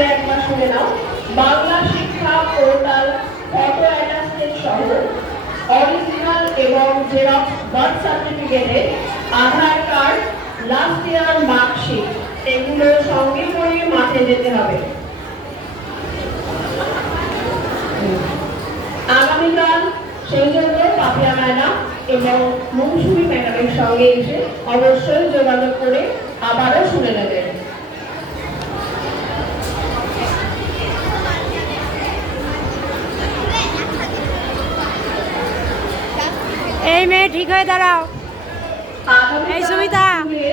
ভালোভাবে একবার শুনে নাও। বাংলা শিক্ষা পোর্টাল ফটো সহ অরিজিনাল এবং জেরক্স বার্থ সার্টিফিকেটে Aadhaar card last year marksheet এগুলো সঙ্গে করে মাঠে যেতে হবে। আগামীকাল সেই জন্য পাপিয়া ম্যাডাম এবং মৌসুমী ম্যাডামের সঙ্গে এসে অবশ্যই যোগাযোগ করে আবারও শুনে এই মেয়ে ঠিক হয়ে দাঁড়াও। এই সুমিতা। স্কুলে,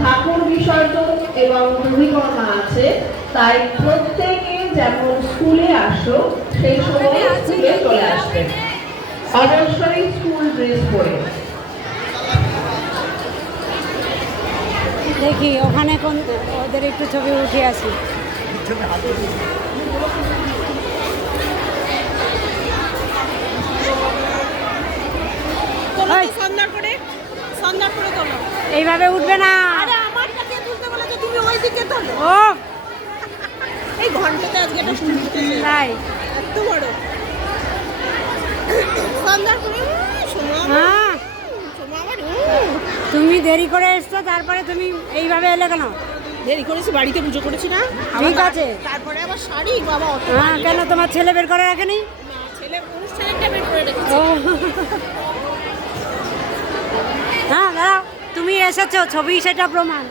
ঠাকুর বিসর্জন এবং ভূমিকর্মা আছে। তাই প্রত্যেকে যেমন স্কুলে আসো সেই সময় স্কুলে চলে আসবে। অবশ্যই স্কুল ড্রেস পরে। দেখি ওখানে কোন ওদের একটু ছবি উঠে আসি তোলো ওই। তো সন্ধ্যা করে সন্ধ্যা করে তোলো। এইভাবে উঠবে না। আরে আমারটাকে তুলতে বলে তো তুমি ওই দিকে তোলো। ও। এই ঘন্টাতে আজকে একটা ফুটেছে। তাই? এত বড়। করে হ্যাঁ। আমার। তুমি দেরি করে এসছো তারপরে তুমি এইভাবে এলে কেন? দেরি করেছি বাড়িতে পুজো করেছি না। ঠিক আবার আছে। তারপরে আবার শাড়ি বাবা হ্যাঁ কেন তোমার ছেলে বের করে রাখেনি? ছেলে অনুষ্ঠানেরটা বের করে রেখেছে ও হ্যাঁ দাঁড়াও তুমি এসেছ ছবি সেটা প্রমাণ।